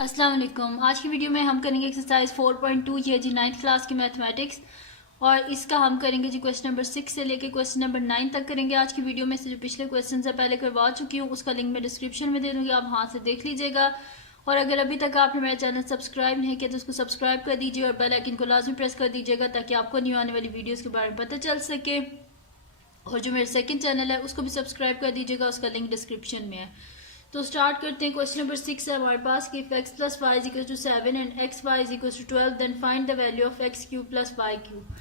अस्सलाम वालेकुम। आज की वीडियो में हम करेंगे एक्सरसाइज 4.2 ये जी 9th क्लास की मैथमेटिक्स। और इसका हम करेंगे जी क्वेश्चन नंबर 6 से लेके क्वेश्चन नंबर 9 तक करेंगे आज की वीडियो में से। जो पिछले क्वेश्चन से पहले करवा चुकी हूँ उसका लिंक मैं डिस्क्रिप्शन में दे दूँगी, आप वहाँ से देख लीजिएगा। और अगर अभी तक आपने मेरा चैनल सब्सक्राइब नहीं किया तो उसको सब्सक्राइब कर दीजिए और बेल आइकन को लाजमी प्रेस कर दीजिएगा ताकि आपको न्यू आने वाली वीडियोज़ के बारे में पता चल सके। और जो मेरा सेकंड चैनल है उसको भी सब्सक्राइब कर दीजिएगा, उसका लिंक डिस्क्रिप्शन में है। तो स्टार्ट करते हैं। क्वेश्चन नंबर 6 है हमारे पास कि if x plus y is equal to 7 and x y is equal to 12 then find the value of x cube plus y cube.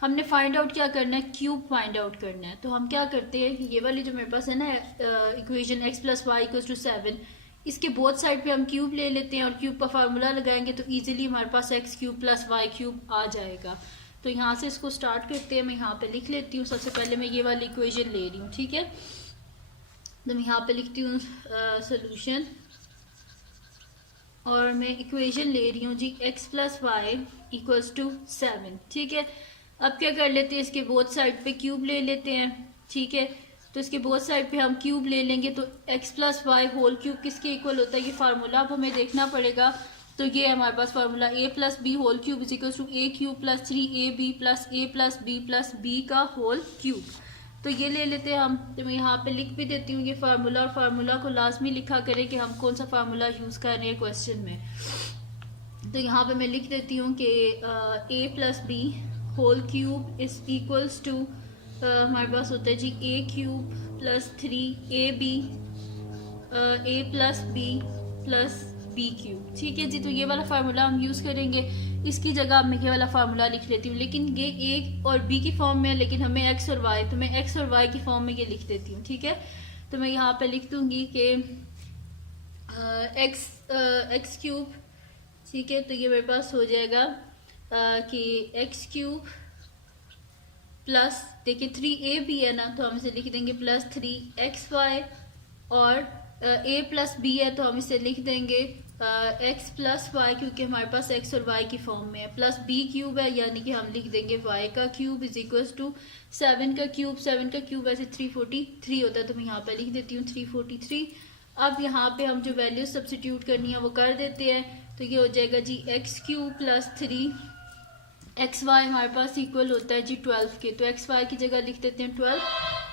हमने फाइंड आउट क्या करना है, क्यूब फाइंड आउट करना है। तो हम क्या करते हैं कि ये वाली जो मेरे पास है ना equation x plus y equal to 7, इसके बोथ साइड पे हम क्यूब ले लेते हैं और क्यूब का फार्मूला लगाएंगे तो इजीली हमारे पास x cube plus y cube आ जाएगा। तो यहाँ से इसको स्टार्ट करते हैं। मैं यहाँ पे लिख लेती हूँ। सबसे पहले मैं ये वाली इक्वेशन ले रही हूँ, ठीक है। तो मैं यहाँ पे लिखती हूँ सोल्यूशन और मैं इक्वेशन ले रही हूँ जी x plus y equals to 7, ठीक है। अब क्या कर लेते हैं, इसके बोथ साइड पे क्यूब ले लेते हैं, ठीक है। तो इसके बोथ साइड पे हम क्यूब ले लेंगे तो x plus y whole cube किसके इक्वल होता है, ये फार्मूला अब हमें देखना पड़ेगा। तो ये है हमारे पास formula a plus B whole cube is equal to a cube plus 3ab plus b का होल क्यूब। तो ये ले लेते हैं हम। तो मैं यहाँ पे लिख भी देती हूँ ये फार्मूला, और फार्मूला को लाजमी लिखा करें कि हम कौन सा फार्मूला यूज़ कर रहे हैं क्वेश्चन में। तो यहाँ पे मैं लिख देती हूँ कि a plus B whole cube is equals to हमारे पास होता है जी a cube plus 3ab a plus b plus b cube, ठीक है जी। तो ये वाला फार्मूला हम यूज़ करेंगे। इसकी जगह मैं ये वाला फार्मूला लिख लेती हूँ, लेकिन ये ए और बी की फॉर्म में है, लेकिन हमें एक्स और वाई, तो मैं एक्स और वाई की फॉर्म में ये लिख देती हूँ, ठीक है। तो मैं यहाँ पे लिख दूंगी कि एक्स क्यूब, ठीक है। तो ये मेरे पास हो जाएगा कि एक्स क्यूब प्लस, देखिए 3ab है ना, तो हम इसे लिख देंगे प्लस 3xy, और a प्लस बी है तो हम इसे लिख देंगे x प्लस वाई, क्योंकि हमारे पास x और y की फॉर्म में है। प्लस b क्यूब है, यानी कि हम लिख देंगे y का क्यूब इज इक्वल टू 7 का क्यूब। 7 का क्यूब वैसे 343 होता है, तो मैं यहाँ पे लिख देती हूँ 343। अब यहाँ पे हम जो वैल्यू सब्सिट्यूट करनी है वो कर देते हैं। तो ये हो जाएगा जी एक्स क्यूब प्लस 3xy हमारे पास इक्वल होता है जी 12 के। तो xy की जगह लिख देते हैं 12,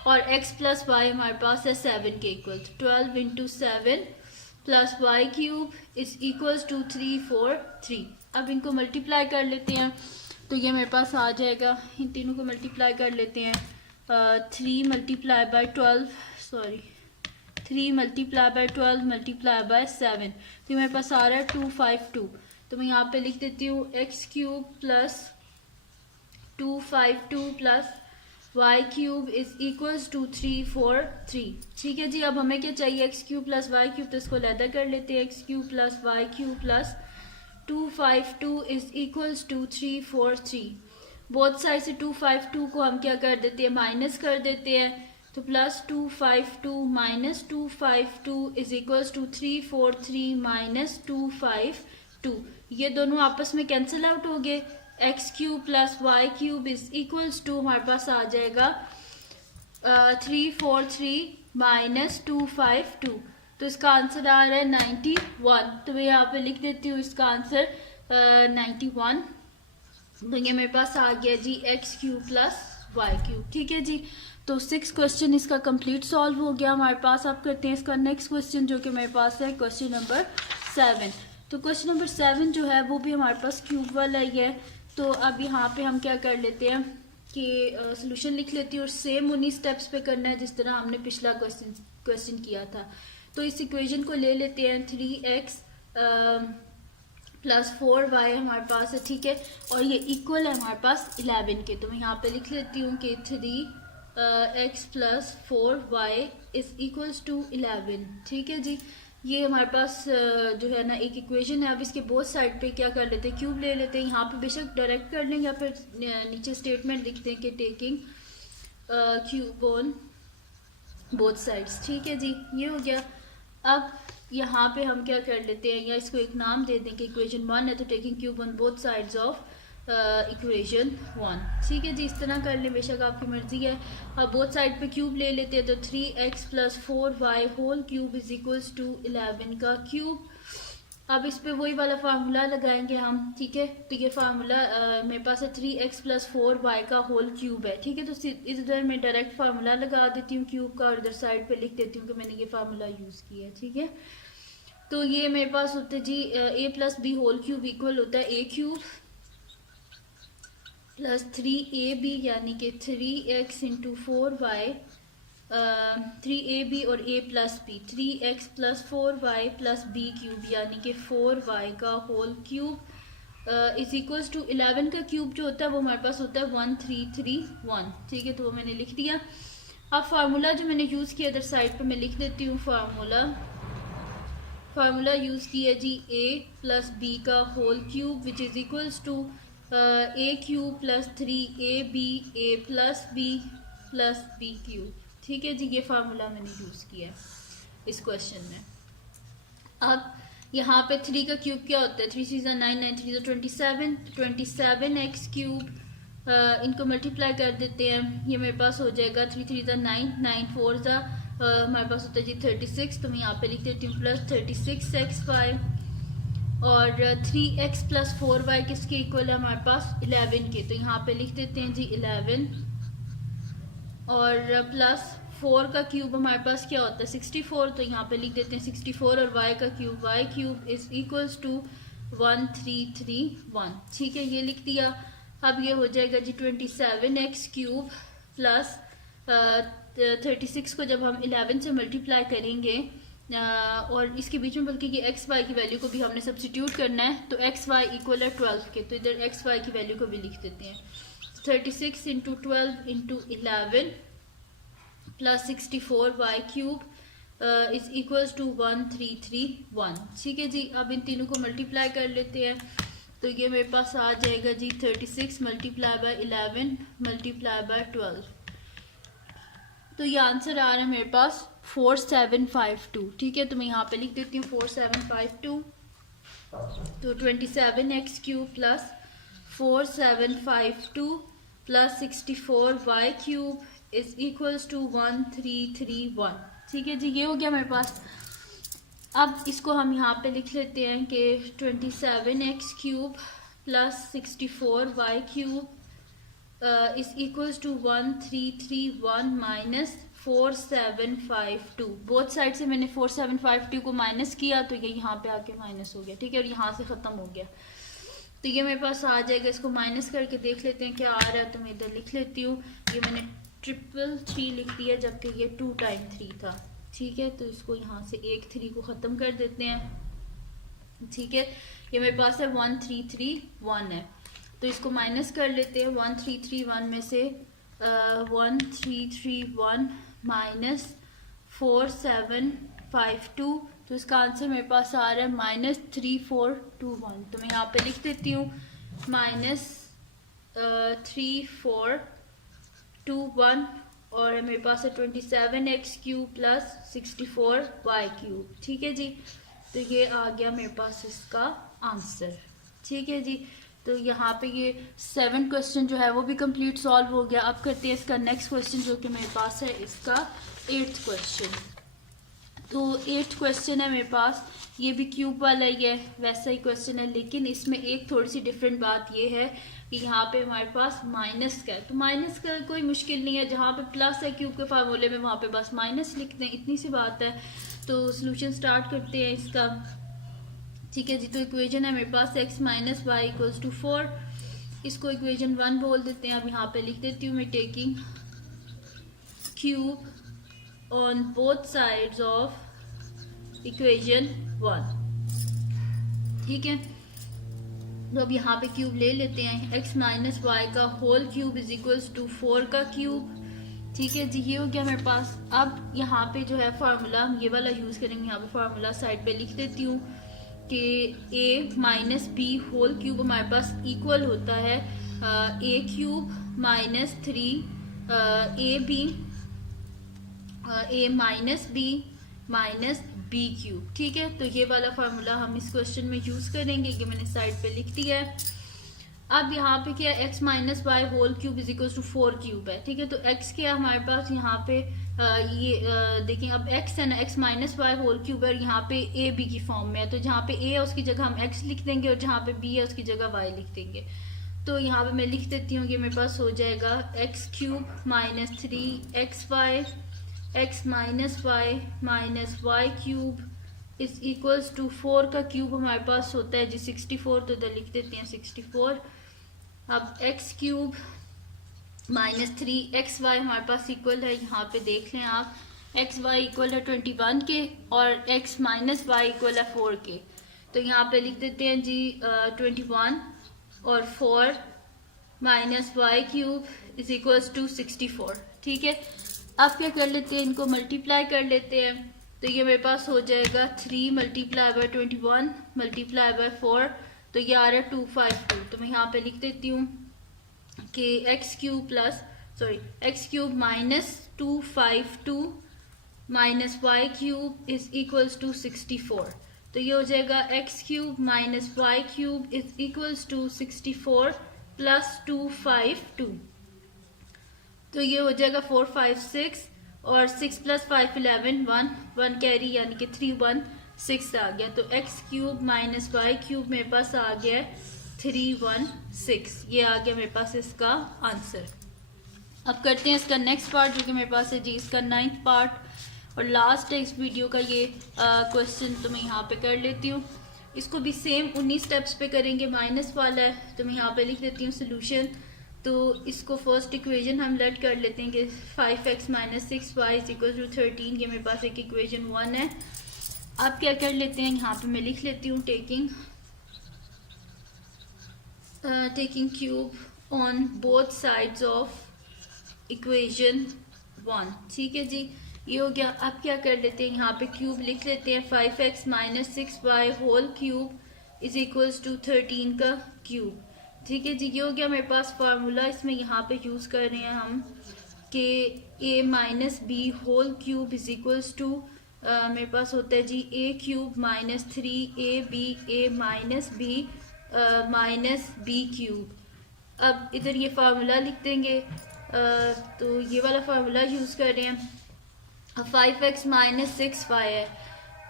और x प्लस वाई हमारे पास है 7 के equal. 12 into 7 plus y cube is equals to 343। अब इनको मल्टीप्लाई कर लेते हैं तो ये मेरे पास आ जाएगा। इन तीनों को मल्टीप्लाई कर लेते हैं। 3 multiply by 12, sorry 3 multiply by 12 multiply by 7, तो मेरे पास आ रहा है 252। तो मैं यहाँ पे लिख देती हूँ एक्स क्यूब प्लस 252 प्लस y cube is equals to 343, ठीक है जी। अब हमें क्या चाहिए, x cube plus y cube, तो इसको लैदा कर लेते हैं। X cube plus y cube plus 252 is equals to 343। Both side से 252 को हम क्या कर देते हैं, माइनस कर देते हैं। तो plus 252 minus 252 is equals to 343 minus 252। ये दोनों आपस में कैंसिल आउट हो गए। X cube plus y cube is equals to हमारे पास आ जाएगा 343 माइनस 252। तो इसका आंसर आ रहा है 91। तो मैं यहाँ पे लिख देती हूँ इसका आंसर 91। तो ये मेरे पास आ गया जी x cube plus y cube, ठीक है जी। तो 6 क्वेश्चन इसका कंप्लीट सॉल्व हो गया हमारे पास। अब करते हैं इसका नेक्स्ट क्वेश्चन, जो कि मेरे पास है क्वेश्चन नंबर 7। तो क्वेश्चन नंबर 7 जो है वो भी हमारे पास क्यूब वाला ही है। तो अब यहाँ पे हम क्या कर लेते हैं कि सोल्यूशन लिख लेती हूँ, और सेम उन्हीं स्टेप्स पे करना है जिस तरह हमने पिछला क्वेश्चन किया था। तो इस इक्वेशन को ले लेते हैं। 3x प्लस 4y हमारे पास है, ठीक है, और ये इक्वल है हमारे पास 11 के। तो मैं यहाँ पे लिख लेती हूँ कि 3x plus 4y is equals to 11, ठीक है जी। ये हमारे पास जो है ना एक इक्वेशन है। अब इसके बोथ साइड पे क्या कर लेते हैं, क्यूब ले लेते हैं। यहाँ पे बेशक डायरेक्ट कर लें या फिर नीचे स्टेटमेंट लिखते हैं कि taking cube on both sides, ठीक है जी। ये हो गया। अब यहाँ पे हम क्या कर लेते हैं, या इसको एक नाम दे दें कि इक्वेशन 1 है, तो taking cube on both sides of equation 1, ठीक है जी। इस तरह कर लें, बेशक आपकी मर्जी है। अब बोथ साइड पे क्यूब ले लेते हैं। तो 3x plus 4y whole cube is equals to 11 का क्यूब। अब इस पे वही वाला फार्मूला लगाएंगे हम, ठीक है। तो ये फार्मूला मेरे पास है 3x + 4y का होल क्यूब है, ठीक है। तो इधर मैं डायरेक्ट फार्मूला लगा देती हूँ क्यूब का और इधर साइड पे लिख देती हूँ कि मैंने ये फार्मूला यूज़ किया है, ठीक है। तो ये मेरे पास होता है जी a + b whole cube equal होता है a³ + 3ab यानी कि 3x × 4y 3ab और a + b 3x + 4y + b³ यानी कि 4y का whole cube is equals to 11 का क्यूब जो होता है वो हमारे पास होता है 1331, ठीक है। तो वो मैंने लिख दिया। अब फार्मूला जो मैंने यूज़ किया इधर साइड पे मैं लिख देती हूँ। फार्मूला यूज़ किया जी a + b का whole cube which is equals to a³ + 3ab a + b + b³, ठीक है जी। ये फार्मूला मैंने यूज़ किया है इस क्वेश्चन में। अब यहाँ पे 3 का क्यूब क्या होता है, 3 3 9 9 3 27, 27x³ इनको मल्टीप्लाई कर देते हैं। ये मेरे पास हो जाएगा 3 3 9 9 4 हमारे पास होता है जी 36। तो मैं यहाँ पे लिख देती हूँ +36xy और 3x + 4y किसके इक्वल है हमारे पास 11 के। तो यहाँ पे लिख देते हैं जी 11 और +4 का क्यूब हमारे पास क्या होता है 64। तो यहाँ पे लिख देते हैं 64 और y का cube y³ is equals to 1331, ठीक है। ये लिख दिया। अब ये हो जाएगा जी 27x³ प्लस 36 को जब हम 11 से मल्टीप्लाई करेंगे और इसके बीच में बल्कि ये एक्स वाई की वैल्यू को भी हमने सब्सिट्यूट करना है। तो एक्स वाई इक्वल है 12 के, तो इधर एक्स वाई की वैल्यू को भी लिख देते हैं। 36 × 12 × 11 + 64 y³ इज इक्वल्स टू 1331, ठीक है जी। अब इन तीनों को मल्टीप्लाई कर लेते हैं। तो ये मेरे पास आ जाएगा जी 36 × 11 × 12। तो ये आंसर आ रहा है मेरे पास 4752, ठीक है। तो मैं यहाँ पे लिख देती हूँ 4752। तो 27x³ + 4752 + 64 y³ is equals to 1331, ठीक है जी। ये हो गया मेरे पास। अब इसको हम यहाँ पे लिख लेते हैं कि 27x³ + 64 y³ is equals to 1331 - 4752। Both side से मैंने 4752 को माइनस किया तो ये यहाँ पे आके माइनस हो गया, ठीक है। और यहाँ से ख़त्म हो गया। तो ये मेरे पास आ जाएगा। इसको माइनस करके देख लेते हैं क्या आ रहा है। तो मैं इधर लिख लेती हूँ। ये मैंने 333 लिख दिया जबकि ये 2 × 3 था, ठीक है। तो इसको यहाँ से एक 3 को ख़त्म कर देते हैं, ठीक है। ये मेरे पास है 1331 है। तो इसको माइनस कर लेते हैं। 1331 में से 1331 - 4752, तो इसका आंसर मेरे पास आ रहा है -3421। तो मैं यहाँ पे लिख देती हूँ -3421 और मेरे पास है 27x³ + 64 y³, ठीक है जी। तो ये आ गया मेरे पास इसका आंसर, ठीक है जी। तो यहाँ पे ये 7 क्वेश्चन जो है वो भी कंप्लीट सॉल्व हो गया। अब करते हैं इसका नेक्स्ट क्वेश्चन जो कि मेरे पास है इसका 8th क्वेश्चन। तो 8th क्वेश्चन है मेरे पास, ये भी क्यूब वाला ही है, वैसा ही क्वेश्चन है, लेकिन इसमें एक थोड़ी सी डिफरेंट बात ये है कि यहाँ पे हमारे पास माइनस का है। तो माइनस का कोई मुश्किल नहीं है, जहाँ पे प्लस है क्यूब के फार्मूले में वहाँ पे बस माइनस लिख दें, इतनी सी बात है। तो सोल्यूशन स्टार्ट करते हैं इसका, ठीक है जी। तो इक्वेशन है मेरे पास x - y = 4, इसको इक्वेशन 1 बोल देते हैं। अब यहाँ पे लिख देती हूँ मैं taking cube on both sides of equation 1, ठीक है। तो अब यहाँ पे क्यूब ले लेते हैं। x - y का whole cube is equals to 4 का क्यूब, ठीक है जी। ये हो गया मेरे पास। अब यहाँ पे जो है फार्मूला हम ये वाला यूज़ करेंगे। यहाँ पे फार्मूला साइड पे लिख देती हूँ कि a - b होल क्यूब हमारे पास इक्वल होता है a³ - 3 ab - b³, ठीक है। तो ये वाला फार्मूला हम इस क्वेश्चन में यूज़ करेंगे। ये मैंने साइड पे लिख दिया है। अब यहाँ पे क्या x - y whole cube is equal to 4 cube है, ठीक है। तो x क्या हमारे पास यहाँ पे देखिए अब x है ना, x minus y whole cube है, यहाँ पे ए बी की फॉर्म में है, तो जहाँ पे a है उसकी जगह हम x लिख देंगे और जहाँ पे b है उसकी जगह y लिख देंगे। तो यहाँ पे मैं लिख देती हूँ कि मेरे पास हो जाएगा x cube minus 3xy x minus y minus y cube is equals to 4 का क्यूब हमारे पास होता है जी 64, तो इधर लिख देते हैं 64। अब एक्स क्यूब माइनस 3xy हमारे पास इक्वल है, यहाँ पे देख लें आप, xy इक्वल है 21 के और x माइनस वाई इक्वल है 4 के। तो यहाँ पे लिख देते हैं जी 21 और 4 minus y cube is equals to 64। ठीक है, अब क्या कर लेते हैं, इनको मल्टीप्लाई कर लेते हैं। तो ये मेरे पास हो जाएगा 3 मल्टीप्लाई बाय 21 मल्टीप्लाई बाय 4, तो ये आ रहा है 252। तो मैं यहाँ पे लिख देती हूँ कि x cube minus 252 minus y cube is equals to 64। तो ये हो जाएगा x cube minus y cube is equals to 64 plus 252। तो ये हो जाएगा 456 और 6 प्लस 5 11 1 कैरी यानी कि 316 आ गया। तो x cube minus y cube मेरे पास आ गया 316, ये आ गया मेरे पास इसका आंसर। अब करते हैं इसका नेक्स्ट पार्ट जो कि मेरे पास है जी इसका 9th पार्ट और लास्ट है इस वीडियो का ये क्वेश्चन। तो मैं यहाँ पे कर लेती हूँ, इसको भी सेम 19 स्टेप्स पे करेंगे, माइनस वाला है। तो मैं यहाँ पे लिख देती हूँ सोल्यूशन। तो इसको फर्स्ट इक्वेशन हम लेट कर लेते हैं कि 5x minus 6y is equal to 13, ये मेरे पास एक इक्वेशन 1 है। अब क्या कर लेते हैं, यहाँ पे मैं लिख लेती हूँ taking cube on both sides of equation 1। ठीक है जी, ये हो गया। अब क्या कर लेते हैं, यहाँ पे क्यूब लिख लेते हैं 5x minus 6y whole cube is equals to 13 का क्यूब। ठीक है जी, ये हो गया मेरे पास फार्मूला। इसमें यहाँ पे यूज़ कर रहे हैं हम कि a minus b whole cube is equals to मेरे पास होता है जी a cube minus 3ab a minus b minus b cube. अब इधर ये फार्मूला लिख देंगे, तो ये वाला फार्मूला यूज़ कर रहे हैं। 5x माइनस 6y है,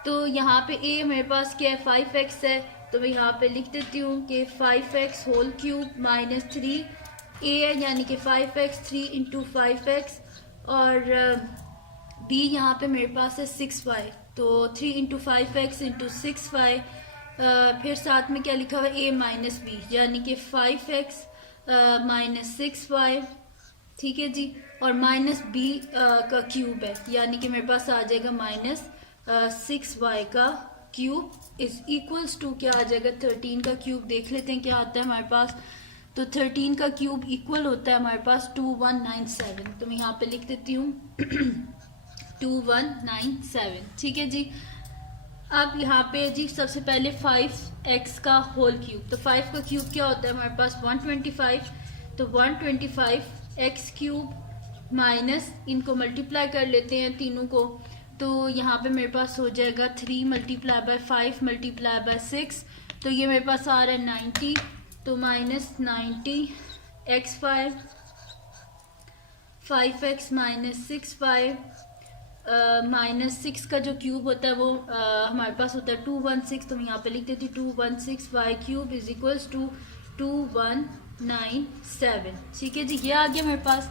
तो यहाँ पे a मेरे पास क्या है 5x है, तो मैं यहाँ पे लिख देती हूँ कि 5x whole cube minus 3 a है यानी कि 5x 3 इंटू 5x और b यहाँ पे मेरे पास है 6y, तो 3 इंटू 5x इंटू 6y। फिर साथ में क्या लिखा हुआ है a माइनस बी यानी कि 5x माइनस 6y। ठीक है जी, और माइनस b का क्यूब है यानी कि मेरे पास आ जाएगा माइनस 6y का क्यूब इज इक्वल्स टू क्या आ जाएगा 13 का क्यूब। देख लेते हैं क्या आता है हमारे पास। तो 13 का क्यूब इक्वल होता है हमारे पास 2197, तो मैं यहाँ पे लिख देती हूँ 2197। ठीक है जी, अब यहाँ पे जी सबसे पहले 5x का होल क्यूब, तो 5 का क्यूब क्या होता है हमारे पास 125, तो 125x क्यूब माइनस इनको मल्टीप्लाई कर लेते हैं तीनों को। तो यहाँ पे मेरे पास हो जाएगा 3 मल्टीप्लाई बाय 5 मल्टीप्लाई बाय 6, तो ये मेरे पास आ रहा है 90, तो minus 90 x5 5x minus 6y minus 6 का जो क्यूब होता है वो हमारे पास होता है 216, तो मैं यहाँ पे लिख देती हूँ 216y cube is equals to 2197। ठीक है जी, ये आ गया मेरे पास।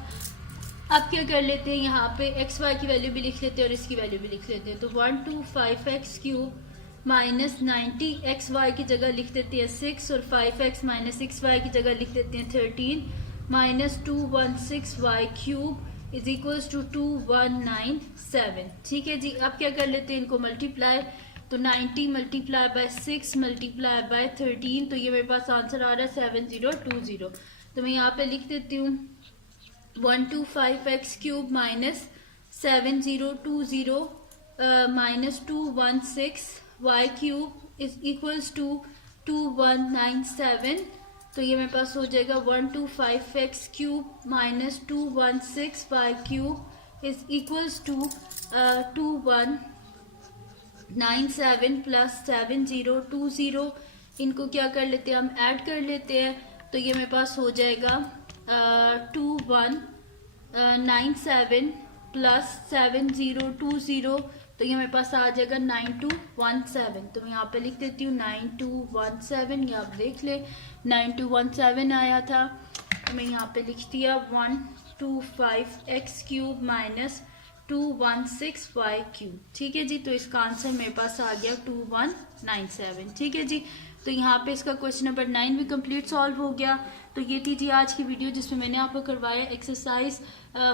अब क्या कर लेते हैं, यहाँ पे एक्स वाई की वैल्यू भी लिख लेते हैं और इसकी वैल्यू भी लिख लेते हैं। तो 125x cube minus 90 x Y की जगह लिख देते हैं 6 और 5x माइनस 6y की जगह लिख देते हैं 13 minus 216y cube is equals to 2197। ठीक है जी, अब क्या कर लेते हैं इनको मल्टीप्लाई, तो 90 मल्टीप्लाई बाय 6 मल्टीप्लाई बाय 13, तो ये मेरे पास आंसर आ रहा है 7020। तो मैं यहाँ पे लिख देती हूँ 125x cube minus 7020 minus 216y cube is equals to 2197। तो ये मेरे पास हो जाएगा 125x cube minus 216y cube is equals to 2197 plus 7020। इनको क्या कर लेते हैं, हम ऐड कर लेते हैं, तो ये मेरे पास हो जाएगा 2197 प्लस 7020, तो ये मेरे पास आ जाएगा 9217। तो मैं यहाँ पे लिख देती हूँ 9217, ये आप देख ले 9217 आया था। तो मैं यहाँ पे लिख दिया 125x³ माइनस 216y³। ठीक है जी, तो इसका आंसर मेरे पास आ गया 2197। ठीक है जी, तो यहाँ पे इसका क्वेश्चन नंबर 9 भी कंप्लीट सॉल्व हो गया। तो ये थी जी आज की वीडियो जिसमें मैंने आपको करवाया एक्सरसाइज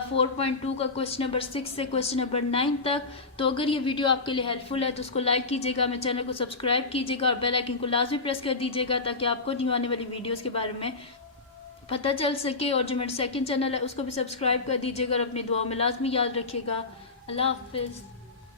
4.2 का क्वेश्चन नंबर 6 से क्वेश्चन नंबर 9 तक। तो अगर ये वीडियो आपके लिए हेल्पफुल है तो उसको लाइक कीजिएगा, मेरे चैनल को सब्सक्राइब कीजिएगा और बेल आइकन को लाजमी प्रेस कर दीजिएगा ताकि आपको न्यू आने वाली वीडियोज़ के बारे में पता चल सके। और जो मेरा सेकंड चैनल है उसको भी सब्सक्राइब कर दीजिएगा और अपनी दुआ में लाजमी याद रखिएगा। अल्लाह हाफिज़।